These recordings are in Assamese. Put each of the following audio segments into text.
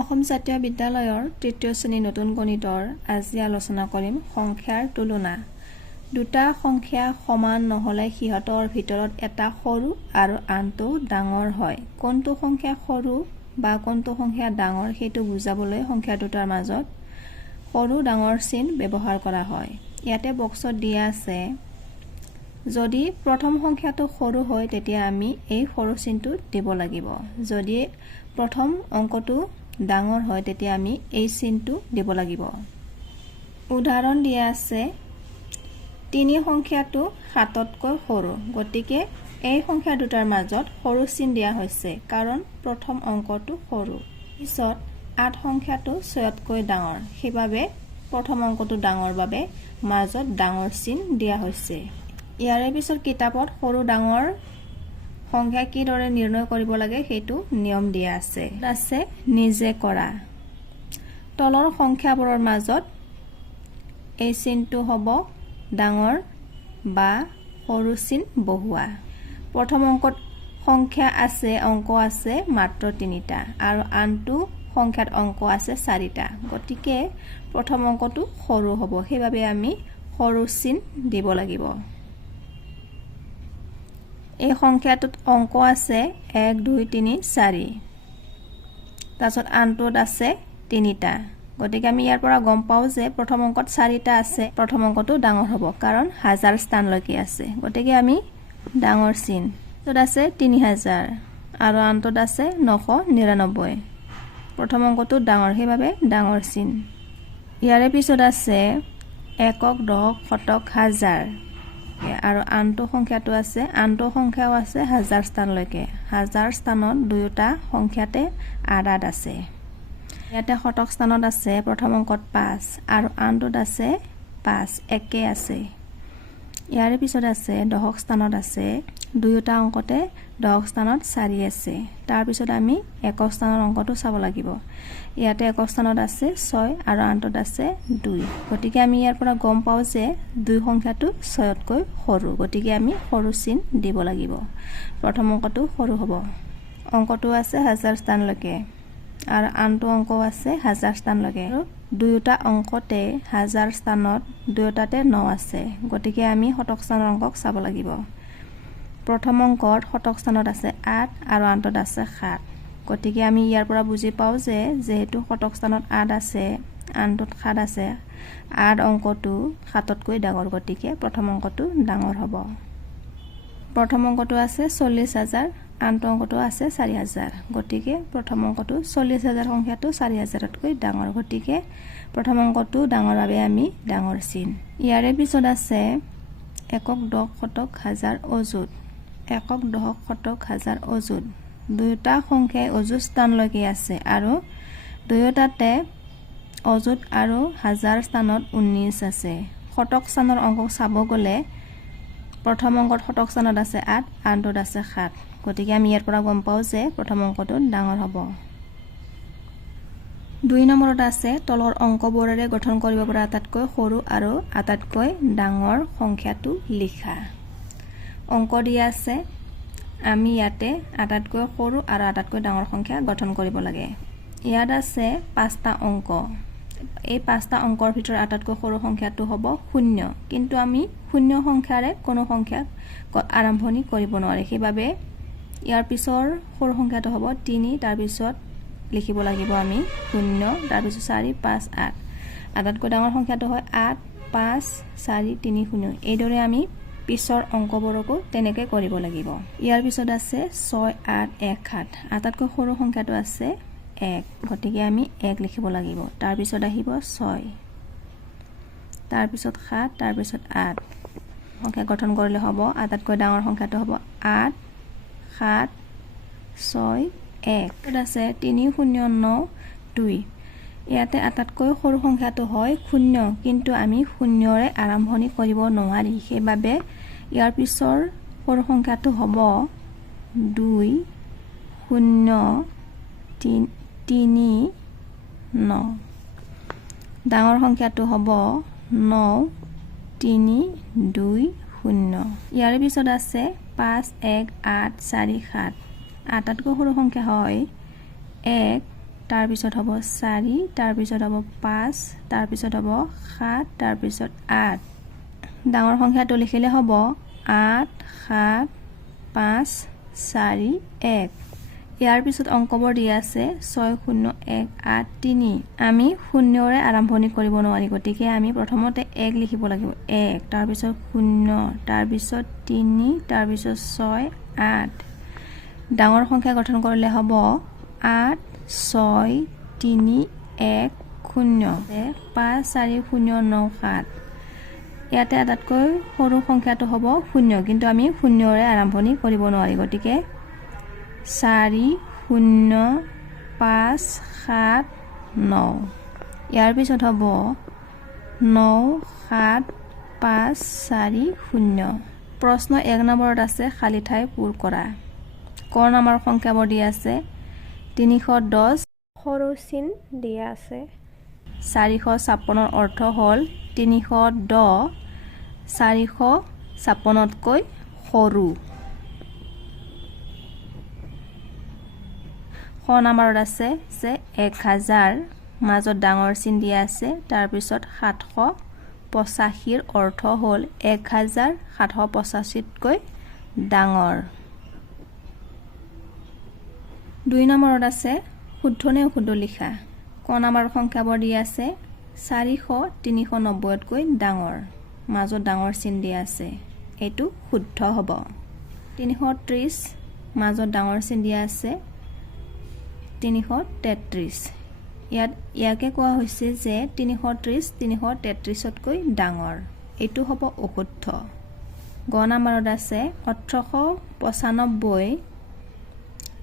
অসম জাতীয় বিদ্যালয়ৰ তৃতীয় শ্ৰেণী নতুন গণিতৰ আজি আলোচনা কৰিম সংখ্যাৰ তুলনা। দুটা সংখ্যা সমান নহ'লে সিহঁতৰ ভিতৰত এটা সৰু আৰু আনটো ডাঙৰ হয়। কোনটো সংখ্যা সৰু বা কোনটো সংখ্যা ডাঙৰ সেইটো বুজাবলৈ সংখ্যা দুটাৰ মাজত সৰু ডাঙৰ চিন ব্যৱহাৰ কৰা হয়। ইয়াতে বক্সত দিয়া আছে, যদি প্ৰথম সংখ্যাটো সৰু হয় তেতিয়া আমি এই সৰু চিনটো দিব লাগিব। যদি প্ৰথম অংকটো ডাঙৰ হয় তেতিয়া আমি এই চিনটো দিব লাগিব। উদাহৰণ দিয়া আছে, 3 সংখ্যাটো 7তকৈ সৰু, গতিকে এই সংখ্যা দুটাৰ মাজত সৰু চিন দিয়া হৈছে কাৰণ প্ৰথম অংকটো সৰু। পিছত 8 সংখ্যাটো 6তকৈ ডাঙৰ, সেইবাবে প্ৰথম অংকটো ডাঙৰ বাবে মাজত ডাঙৰ চিন দিয়া হৈছে। ইয়াৰে পিছত কিতাপত সৰু ডাঙৰ সংখ্যা কিদৰে নিৰ্ণয় কৰিব লাগে সেইটো নিয়ম দিয়া আছে নিজে কৰা। তলৰ সংখ্যাবোৰৰ মাজত এই চিনটো হ'ব ডাঙৰ বা সৰু চিন বহুৱা। প্ৰথম অংক আছে মাত্ৰ 3টা আৰু আনটো সংখ্যাত অংক আছে 4টা, গতিকে প্ৰথম অংকটো সৰু হ'ব, সেইবাবে আমি সৰু চিন দিব লাগিব। এই সংখ্যাটোত অংক আছে 1 2 3 4, তাৰপিছত আনটোত আছে 3টা, গতিকে আমি ইয়াৰ পৰা গম পাওঁ যে প্ৰথম অংকত 4টা আছে, প্ৰথম অংকটো ডাঙৰ হ'ব কাৰণ 1000 স্থানলৈকে আছে, গতিকে আমি ডাঙৰ চিন। তাত আছে 3000 আৰু আনটোত আছে 999, প্ৰথম অংকটো ডাঙৰ, সেইবাবে ডাঙৰ চিন। ইয়াৰে পিছত আছে একক, দশক, শতক, হাজাৰ আৰু আনটো সংখ্যাও আছে 1000 স্থানলৈকে। 1000 স্থানত দুয়োটা সংখ্যাতে আদাত আছে। ইয়াতে শতক স্থানত আছে প্ৰথম অংকত 5 আৰু আনটোত আছে 5, একে আছে। ইয়াৰে পিছত আছে দশক স্থানত আছে দুয়োটা অংকতে দশক স্থানত 4 আছে। তাৰপিছত আমি একক স্থানৰ অংকটো চাব লাগিব। ইয়াতে একক স্থানত আছে 6 আৰু আনটোত আছে 2, গতিকে আমি ইয়াৰ পৰা গম পাওঁ যে 2 সংখ্যাটো 6তকৈ সৰু, গতিকে আমি সৰু চিন দিব লাগিব। প্ৰথম অংকটো সৰু হ'ব। অংকটো আছে 1000 স্থানলৈকে আৰু আনটো অংক আছে 1000 স্থানলৈকে, আৰু দুয়োটা অংকতে 1000 স্থানত দুয়োটাতে 9 আছে, গতিকে আমি শতক স্থানৰ অংকক চাব লাগিব। প্ৰথম অংকত শতক স্থানত আছে 8 আৰু আনটোত আছে 7, গতিকে আমি ইয়াৰ পৰা বুজি পাওঁ যে যেহেতু শতক স্থানত 8 আছে আনটোত 7 আছে, 8 অংকটো 7তকৈ ডাঙৰ, গতিকে প্ৰথম অংকটো ডাঙৰ হ'ব। প্ৰথম অংকটো আছে 40000, আনটো অংকটো আছে 4000, গতিকে প্ৰথম অংকটো 40000 সংখ্যাটো 4000তকৈ ডাঙৰ, গতিকে প্ৰথম অংকটো ডাঙৰ বাবে আমি ডাঙৰ চিন। ইয়াৰে পিছত আছে একক, দশক, শতক, হাজাৰ, অযুত। একক, দশক, শতক, হাজাৰ, অযুত দুয়োটা সংখ্যাই অযুত স্থানলৈকে আছে আৰু দুয়োটাতে অযুত আৰু হাজাৰ স্থানত 19 আছে। শতক স্থানৰ অংক চাব গ'লে প্ৰথম অংকত শতক স্থানত আছে 8, আনটোত আছে 7, গতিকে আমি ইয়াৰ পৰা গম পাওঁ যে প্ৰথম অংকটো ডাঙৰ হ'ব। 2 নম্বৰত আছে তলৰ অংকবোৰেৰে গঠন কৰিব পৰা আটাইতকৈ সৰু আৰু আটাইতকৈ ডাঙৰ সংখ্যাটো লিখা। অংক দিয়া আছে, আমি ইয়াতে আটাইতকৈ সৰু আৰু আটাইতকৈ ডাঙৰ সংখ্যা গঠন কৰিব লাগে। ইয়াত আছে 5টা অংক। এই 5টা অংকৰ ভিতৰত আটাইতকৈ সৰু সংখ্যাটো হ'ব 0, কিন্তু আমি 0 সংখ্যাৰে কোনো সংখ্যাক আৰম্ভণি কৰিব নোৱাৰি, সেইবাবে ইয়াৰ পিছৰ সৰু সংখ্যাটো হ'ব 3, তাৰপিছত লিখিব লাগিব আমি 0, তাৰপিছত 4 5 8। আটাইতকৈ ডাঙৰ সংখ্যাটো হয় 8 5 4 3 0। এইদৰে আমি পিছৰ অংকবোৰকো তেনেকৈ কৰিব লাগিব। ইয়াৰ পিছত আছে 6 8 1 7। আটাইতকৈ সৰু সংখ্যাটো আছে 1, গতিকে আমি 1 লিখিব লাগিব। তাৰপিছত আহিব 6, তাৰপিছত 7, তাৰপিছত 8। সংখ্যা গঠন কৰিলে হ'ব আটাইতকৈ ডাঙৰ সংখ্যাটো হ'ব 8 7 6 1। ইয়াত আছে 3 0 9 2। ইয়াতে আটাইতকৈ সৰু সংখ্যাটো হয় 0, কিন্তু আমি 0ৰে আৰম্ভণি কৰিব নোৱাৰি, সেইবাবে ইয়াৰ পিছৰ সৰু সংখ্যাটো হ'ব 2 0 3 9। ডাঙৰ সংখ্যাটো হ'ব 9 3 2 0। ইয়াৰ পিছত আছে 5 1 8 4 7। আটাইতকৈ সৰু সংখ্যা হয় 1 তাৰপিছত হ'ব 4 তাৰপিছত হ'ব 5 তাৰপিছত হ'ব 7 তাৰপিছত 8 ডাঙৰ সংখ্যাটো লিখিলে হ'ব 8 7 5 4 1 ইয়াৰ পিছত অংকবোৰ দিয়া আছে 6 0 1 8 3 আমি শূন্যৰে আৰম্ভণি কৰিব নোৱাৰি গতিকে আমি প্ৰথমতে 1 লিখিব লাগিব 1 তাৰপিছত 0 তাৰপিছত 3 তাৰপিছত 6 8 ডাঙৰ সংখ্যা গঠন কৰিলে হ'ব 8 6 3 1 0 5 4 0 9 7 ইয়াতে আটাইতকৈ সৰু সংখ্যাটো হ'ব 0 কিন্তু আমি শূন্যৰে আৰম্ভণি কৰিব নোৱাৰি গতিকে 4 0 5 7 9 ইয়াৰ পিছত হ'ব 9 7 5 4 0 প্ৰশ্ন 1 নম্বৰত আছে খালী ঠাই পূৰ কৰা ক নম্বৰ সংখ্যাবোৰ দিয়া আছে 310 সৰু চিন দিয়া আছে 456 অৰ্থ হ'ল 310 456তকৈ সৰু খ নম্বৰত আছে 1000 মাজত ডাঙৰ চিন দিয়া আছে তাৰপিছত 785 অৰ্থ হ'ল 1785তকৈ ডাঙৰ 2 নম্বৰত আছে শুদ্ধ নে অশুদ্ধ লিখা ক নম্বৰ সংখ্যাবোৰ দিয়া আছে 400 390তকৈ ডাঙৰ মাজত ডাঙৰ চিন দিয়া আছে এইটো শুদ্ধ হ'ব 330 মাজত ডাঙৰ চিন দিয়া আছে 333 ইয়াকে কোৱা হৈছে যে 330 333তকৈ ডাঙৰ এইটো হ'ব অশুদ্ধ গ নম্বৰত আছে 1895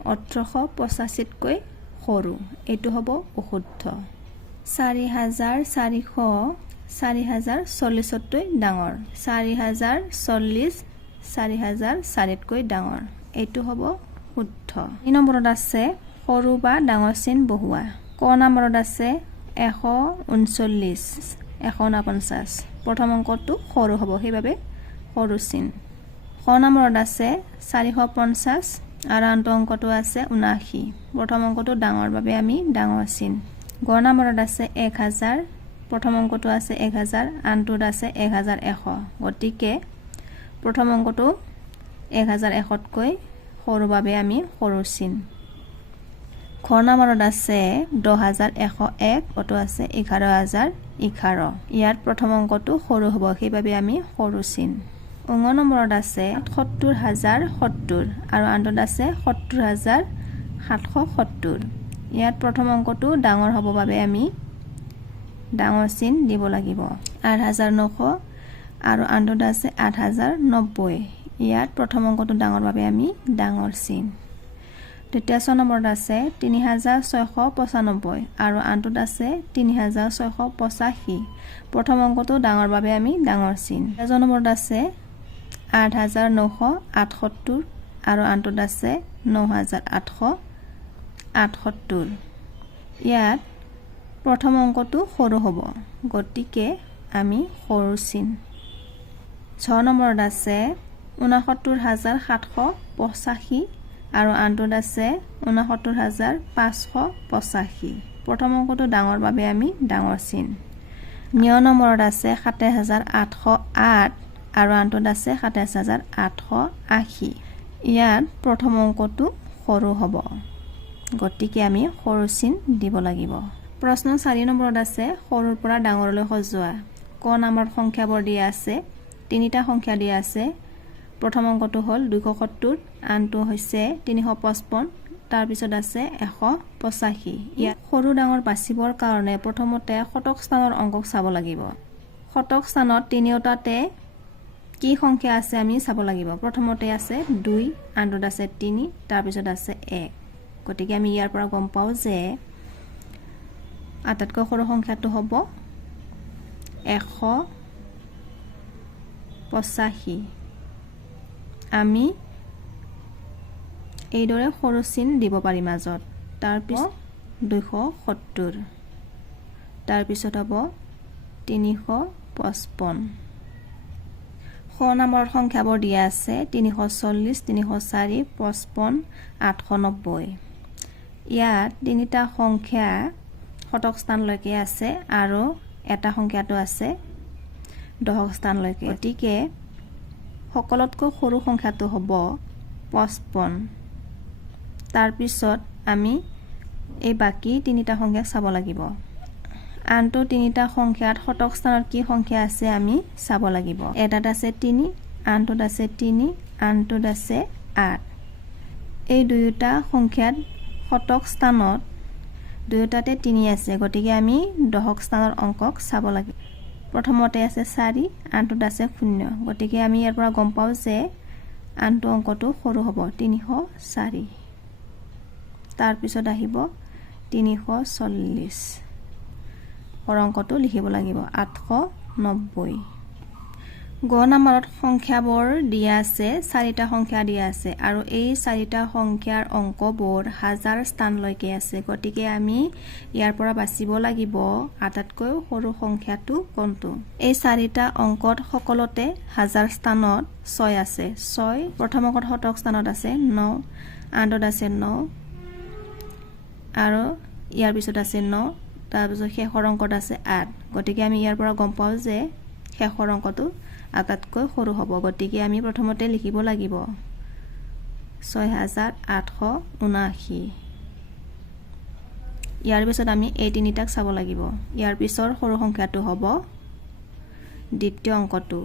1885তকৈ সৰু এইটো হ'ব অশুদ্ধ 4400 4040তকৈ ডাঙৰ 4040 4004তকৈ ডাঙৰ এইটো হ'ব শুদ্ধ 2 নম্বৰত আছে সৰু বা ডাঙৰ চিন বহুৱা ক নম্বৰত আছে 139 149 প্ৰথম অংকটো সৰু হ'ব সেইবাবে সৰু চিন খ নম্বৰত আছে 450 আৰু আনটো অংকটো আছে 79 প্ৰথম অংকটো ডাঙৰ বাবে আমি ডাঙৰ চিন গ নম্বৰত আছে 1000 প্ৰথম অংকটো আছে 1000 আনটোত আছে 1100 গতিকে প্ৰথম অংকটো 1100তকৈ সৰু বাবে আমি সৰু চিন খ নম্বৰত আছে 10101 কত আছে 11011 ইয়াত প্ৰথম অংকটো সৰু হ'ব সেইবাবে আমি সৰু চিন অংগ নম্বৰত আছে 70070 আৰু আনটোত আছে 70770 ইয়াত প্ৰথম অংকটো ডাঙৰ হ'ব বাবে আমি ডাঙৰ চিন দিব লাগিব 8900 আৰু আনটোত আছে 8090 ইয়াত প্ৰথম অংকটো ডাঙৰ বাবে আমি ডাঙৰ চিন তৃতীয় নম্বৰত আছে 3695 আৰু আনটোত আছে 3685 প্ৰথম অংকটো ডাঙৰ বাবে আমি ডাঙৰ চিন তৃতীয় নম্বৰত আছে 8978 আৰু আনটোত আছে 9878 ইয়াত প্ৰথম অংকটো সৰু হ'ব গতিকে আমি সৰু চিন 6 নম্বৰত আছে 69785 আৰু আনটোত আছে 69585 প্ৰথম অংকটো ডাঙৰ বাবে আমি ডাঙৰ চিন 9 নম্বৰত আছে 7808 আৰু আনটোত আছে 27880 ইয়াত প্ৰথম অংকটো সৰু হ'ব গতিকে আমি সৰু চিন দিব লাগিব প্ৰশ্ন 4 নম্বৰত আছে সৰুৰ পৰা ডাঙৰলৈ সজোৱা ক নম্বৰ সংখ্যাবোৰ দিয়া আছে তিনিটা সংখ্যা দিয়া আছে প্ৰথম অংকটো হ'ল 270 আনটো হৈছে 355 তাৰ পিছত আছে 185 ইয়াত সৰু ডাঙৰ বাছিবৰ কাৰণে প্ৰথমতে শতক স্থানৰ অংকক চাব লাগিব শতক স্থানত তিনিওটাতে কি সংখ্যা আছে আমি চাব লাগিব প্ৰথমতে আছে 2 আনটোত আছে 3 তাৰ পিছত আছে 1 গতিকে আমি ইয়াৰ পৰা গম পাওঁ যে আটাইতকৈ সৰু সংখ্যাটো হ'ব 185 আমি এইদৰে সৰু চিন দিব পাৰি মাজত তাৰপিছত 270 তাৰপিছত হ'ব 355 খ নম্বৰ সংখ্যাবোৰ দিয়া আছে 340 304 55 890 ইয়াত তিনিটা সংখ্যা শতক স্থানলৈকে আছে আৰু এটা সংখ্যাটো আছে দশক স্থানলৈকে গতিকে সকলোতকৈ সৰু সংখ্যাটো হ'ব 55 তাৰপিছত আমি এই বাকি তিনিটা সংখ্যাক চাব লাগিব আনটো তিনিটা সংখ্যাত শতক স্থানত কি সংখ্যা আছে আমি চাব লাগিব এটাত আছে 3 আনটোত আছে 3 আনটোত আছে 8 এই দুয়োটা সংখ্যাত শতক স্থানত দুয়োটাতে 3 আছে গতিকে আমি দশক স্থানৰ অংকক চাব লাগিব প্ৰথমতে আছে 4 আনটোত আছে 0 গতিকে আমি ইয়াৰ পৰা গম পাওঁ যে আনটো অংকটো সৰু হ'ব 304 তাৰ পিছত আহিব 340 অংকটো লিখিব লাগিব 890 গ নম্বৰত সংখ্যাবোৰ দিয়া আছে চাৰিটা সংখ্যা দিয়া আছে আৰু এই চাৰিটা সংখ্যাৰ অংকবোৰ হাজাৰ স্থানলৈকে আছে গতিকে আমি ইয়াৰ পৰা বাছিব লাগিব আটাইতকৈ সৰু সংখ্যাটো কোনটো এই চাৰিটা অংকত সকলোতে হাজাৰ স্থানত 6 আছে 6 প্ৰথম অংকত শতক স্থানত আছে 9 আনটোত আছে 9 আৰু ইয়াৰ পিছত আছে 9 তাৰপিছত শেষৰ অংকত আছে 8 গতিকে আমি ইয়াৰ পৰা গম পাওঁ যে শেষৰ অংকটো আটাইতকৈ সৰু হ'ব গতিকে আমি প্ৰথমতে লিখিব লাগিব 6879 ইয়াৰ পিছত আমি এই তিনিটাক চাব লাগিব ইয়াৰ পিছৰ সৰু সংখ্যাটো হ'ব দ্বিতীয় অংকটো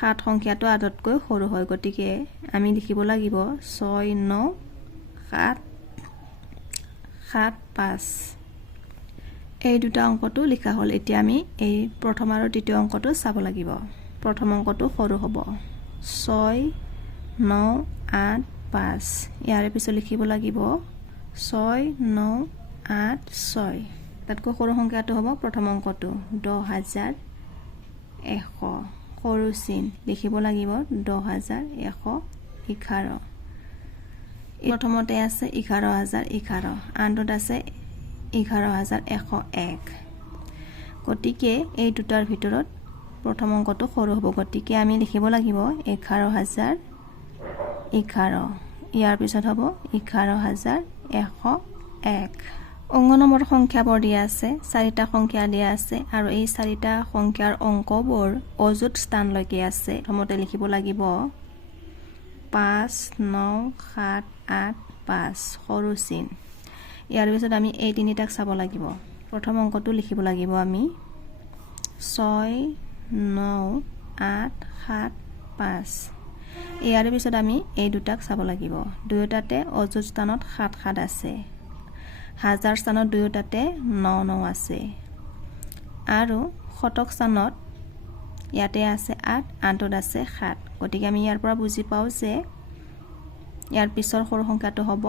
7 সংখ্যাটো আটাইতকৈ সৰু হয় গতিকে আমি লিখিব লাগিব 6975 এই দুটা অংকটো লিখা হ'ল এতিয়া আমি এই প্ৰথম আৰু দ্বিতীয় অংকটো চাব লাগিব প্ৰথম অংকটো সৰু হ'ব 6985 ইয়াৰ পিছত লিখিব লাগিব 6986 তাতকৈ সৰু সংখ্যাটো হ'ব প্ৰথম অংকটো 10100 সৰু চিন লিখিব লাগিব 10111 প্ৰথমতে আছে 11011 আনটোত আছে 11101 গতিকে এই দুটাৰ ভিতৰত প্ৰথম অংকটো সৰু হ'ব গতিকে আমি লিখিব লাগিব 11011 ইয়াৰ পিছত হ'ব 11101 অংক নম্বৰ সংখ্যাবোৰ দিয়া আছে চাৰিটা সংখ্যা দিয়া আছে আৰু এই চাৰিটা সংখ্যাৰ অংকবোৰ অযুত স্থানলৈকে আছে প্ৰথমতে লিখিব লাগিব 59785 সৰু চিন ইয়াৰ পিছত আমি এই তিনিটাক চাব লাগিব প্ৰথম অংকটো লিখিব লাগিব আমি 69875 ইয়াৰ পিছত আমি এই দুটাক চাব লাগিব দুয়োটাতে অযুত স্থানত 7 আছে হাজাৰ স্থানত দুয়োটাতে 9 আছে আৰু শতক স্থানত ইয়াতে আছে 8 আনটোত আছে 7 গতিকে আমি ইয়াৰ পৰা বুজি পাওঁ যে ইয়াৰ পিছৰ সৰু সংখ্যাটো হ'ব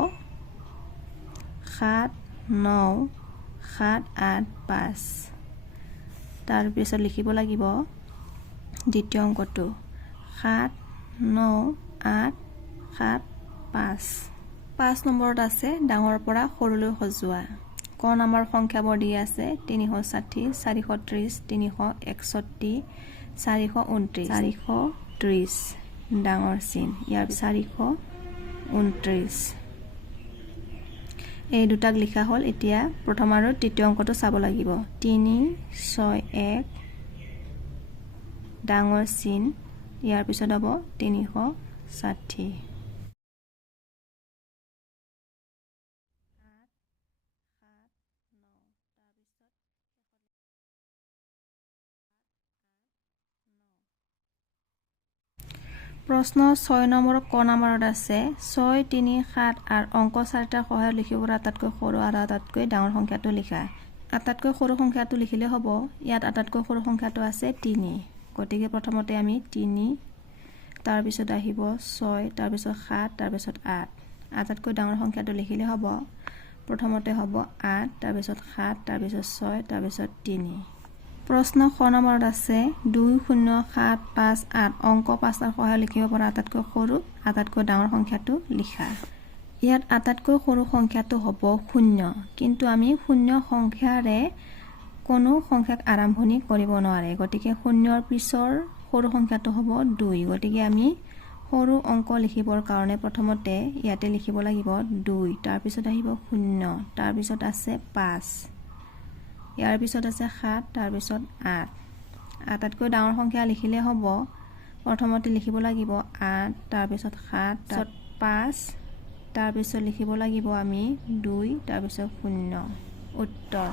79785 তাৰ পিছত লিখিব লাগিব দ্বিতীয় অংকটো 79875 5 নম্বৰত আছে ডাঙৰ পৰা সৰুলৈ সজোৱা ক নম্বৰ সংখ্যাবোৰ দিয়া আছে 360 430 361 429 430 ডাঙৰ চিন ইয়াৰ 429 এই দুটাক লিখা হ'ল এতিয়া প্ৰথম আৰু তৃতীয় অংকটো চাব লাগিব 361 ডাঙৰ চিন ইয়াৰ পিছত হ'ব 360 প্ৰশ্ন 6 নম্বৰ ক নম্বৰত আছে 6 3 7 আৰু অংক চাৰিটাৰ সহায়ত লিখিব পৰা আটাইতকৈ সৰু আৰু আটাইতকৈ ডাঙৰ সংখ্যাটো লিখা আটাইতকৈ সৰু সংখ্যাটো লিখিলে হ'ব ইয়াত আটাইতকৈ সৰু সংখ্যাটো আছে 3 গতিকে প্ৰথমতে আমি 3 তাৰ পিছত আহিব 6 তাৰ পিছত 7 তাৰ পিছত 8 আটাইতকৈ ডাঙৰ সংখ্যাটো লিখিলে হ'ব প্ৰথমতে হ'ব 8 তাৰ পিছত 7 তাৰ পিছত 6 তাৰ পিছত 3 প্ৰশ্ন খ নম্বৰত আছে 20758 অংক 5টাৰ সহায়ত লিখিব পৰা আটাইতকৈ সৰু আটাইতকৈ ডাঙৰ সংখ্যাটো লিখা ইয়াত আটাইতকৈ সৰু সংখ্যাটো হ'ব 0 কিন্তু আমি 0 সংখ্যাৰে কোনো সংখ্যাক আৰম্ভণি কৰিব নোৱাৰে গতিকে 0ৰ পিছৰ সৰু সংখ্যাটো হ'ব 2 গতিকে আমি সৰু অংক লিখিবৰ কাৰণে প্ৰথমতে ইয়াতে লিখিব লাগিব 2, তাৰপিছত আহিব 0, তাৰপিছত আছে 5, ইয়াৰ পিছত আছে 7, তাৰপিছত 8. আটাইতকৈ ডাঙৰ সংখ্যা লিখিলে হ'ব। প্ৰথমতে লিখিব লাগিব 8, তাৰপিছত 7, তাৰপিছত 5, তাৰপিছত লিখিব লাগিব আমি 2, তাৰপিছত 0. উত্তৰ